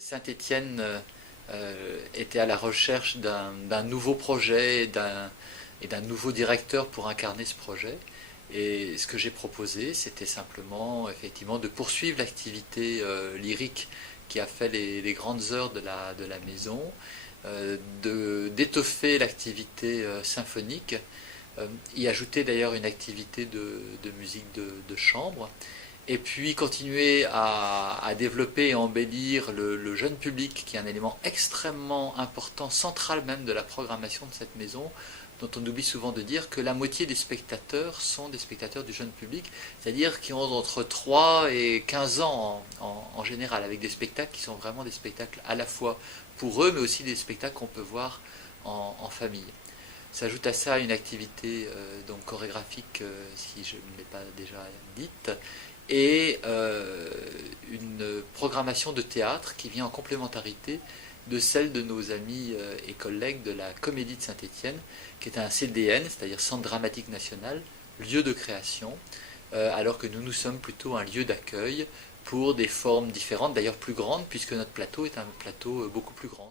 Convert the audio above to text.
Saint-Étienne était à la recherche d'un nouveau projet et d'un nouveau directeur pour incarner ce projet. Et ce que j'ai proposé, c'était simplement effectivement de poursuivre l'activité lyrique qui a fait les grandes heures de la maison, d'étoffer l'activité symphonique, y ajouter d'ailleurs une activité de musique de chambre, et puis continuer à développer et embellir le jeune public, qui est un élément extrêmement important, central même de la programmation de cette maison, dont on oublie souvent de dire que la moitié des spectateurs sont des spectateurs du jeune public, c'est-à-dire qui ont entre 3 et 15 ans en général, avec des spectacles qui sont vraiment des spectacles à la fois pour eux, mais aussi des spectacles qu'on peut voir en famille. S'ajoute à ça une activité donc chorégraphique, si je ne l'ai pas déjà dite, et une programmation de théâtre qui vient en complémentarité de celle de nos amis et collègues de la Comédie de Saint-Étienne, qui est un CDN, c'est-à-dire Centre Dramatique National, lieu de création, alors que nous sommes plutôt un lieu d'accueil pour des formes différentes, d'ailleurs plus grandes, puisque notre plateau est un plateau beaucoup plus grand.